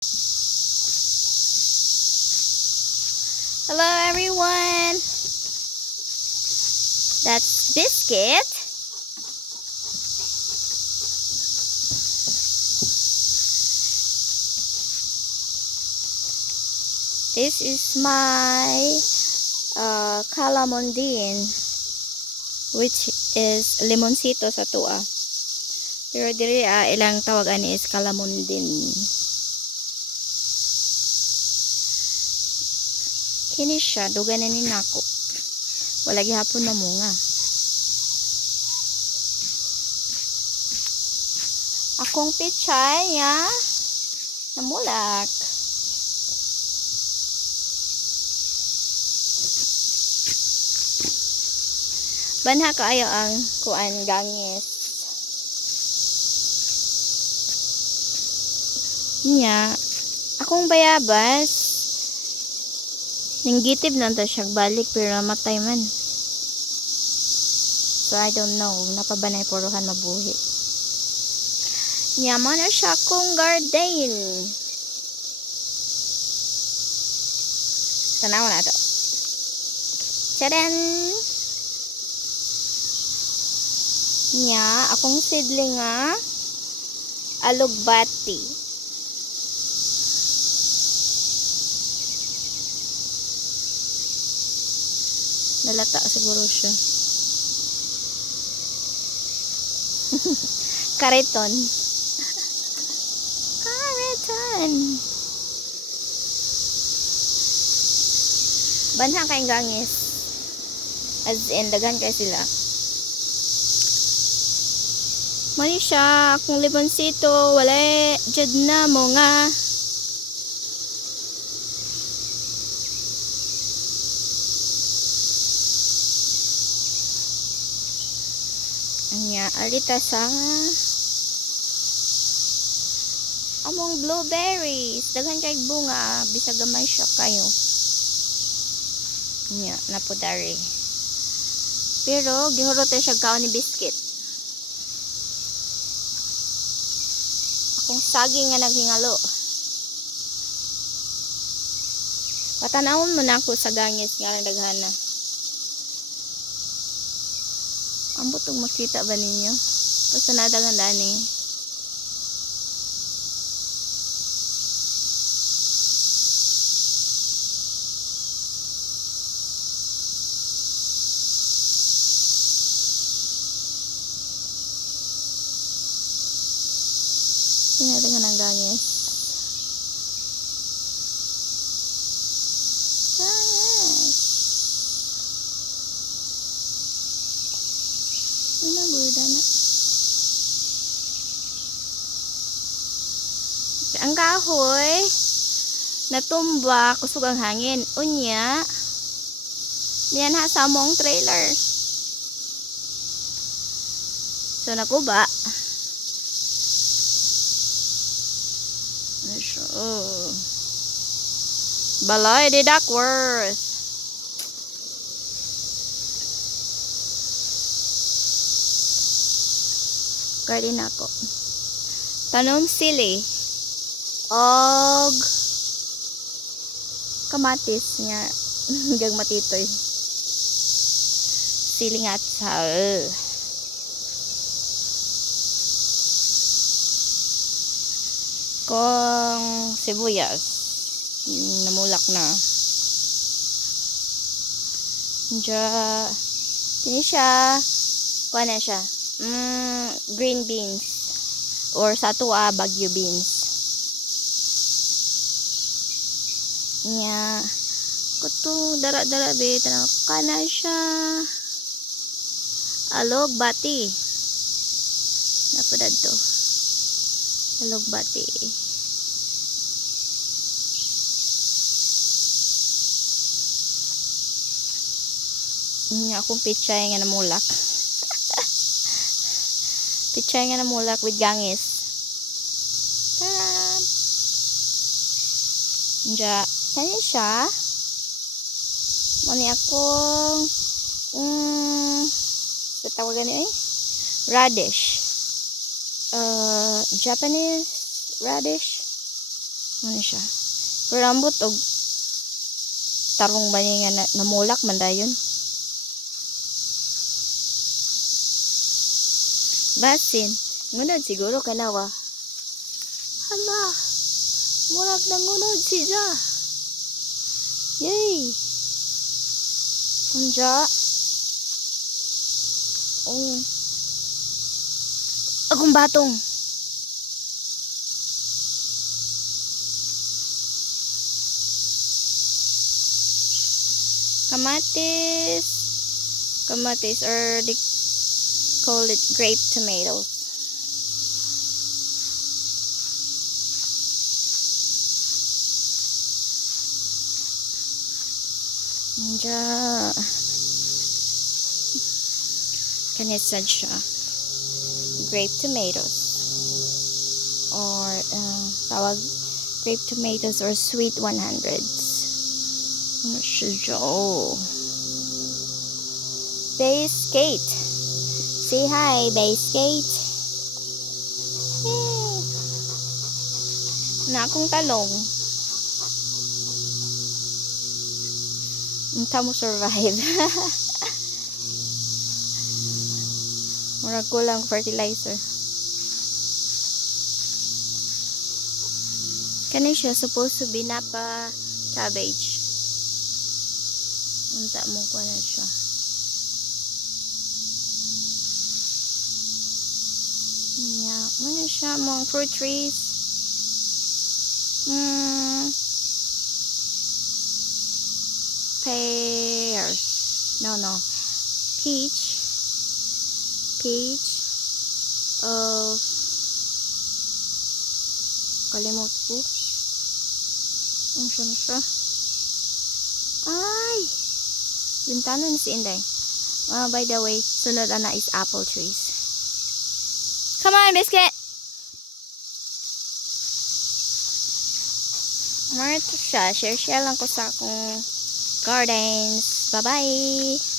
Hello everyone. That's Biscuit. This is my calamondin, which is limoncito sa tua. Pero diri ilang tawag ani is calamondin. Kini siya duganan ni nako. Wala gihapon na munga. Akong pichay nga namulak. Banha kaayo ang kuan gangis. Nya, akong bayabas ninggitib na to siya balik pero namatay man. So I don't know kung napabanay puruhan mabuhi. Nya mo na siya akong garden. Tanaw na to. Tcharan! Nya, akong seedling nga alugbati. Nalata siguro siya. Kariton. Kariton. Banhang kayong gangis. As in, dagan kayo sila. Mani siya, akong limoncito, wala dyan na mo nga. Anya, alita sa among blueberries. Daghan kay bunga, bisag gamay siya kayo. Anya, napudari. Pero, gihurot siya kaon ni Biscuit. Akong saging nga naghingalo. Patanawon mo na ako sa gangis nga daghana. Ang butong makita ba ninyo? Basta nadagan dani. Sinadagan ang gangis. Gangis. Ano burda na? Ang kahoy natumba kusog ang hangin. Unya niyan ha sa mong trailer. So nakuba. Oh. Balay di Duckworth. Garden ako. Tanom sili. Og kamatis nga hanggang matitoy. Sili nga sal. Kung sibuyas namulak na. Diya kini siya kuha na siya green beans or sa tuwa bagyo beans nya kuto dara-dara be tanaw kana siya alog bati napudad to alog bati. Nya akong pichay nga namulak. Pichay nga namulak with gangis. Tarab! Diya, kanya siya. Muni akong sa tawagan niyo radish. Japanese radish. Ano siya? Pero ambot og tarong ba niya nga namulak man dayon. Basin. Ngunod siguro kanawa. Hala. Murag na ngunod siya. Yay. Unja. Oh. Akong batong. Kamatis. Kamatis, or they call it grape tomatoes. Unja. Kanisad siya. Grape tomatoes. Or tawag grape tomatoes or sweet 100s. Ano siya? Oh. Base skate. Say hi, base skate. Na akong talong. Unta mo survive. Murag kulang fertilizer. Kani siya supposed to be napa cabbage. Unta mo ko na siya. Yeah, muna siya mga fruit trees. Pears. No. Peach of kalimot ko. Ang siya. Ay! Bintana na si Inday. By the way, sunod na is apple trees. Come on, biscuit! Marito siya. Share lang ko sa akong gardens. Bye-bye!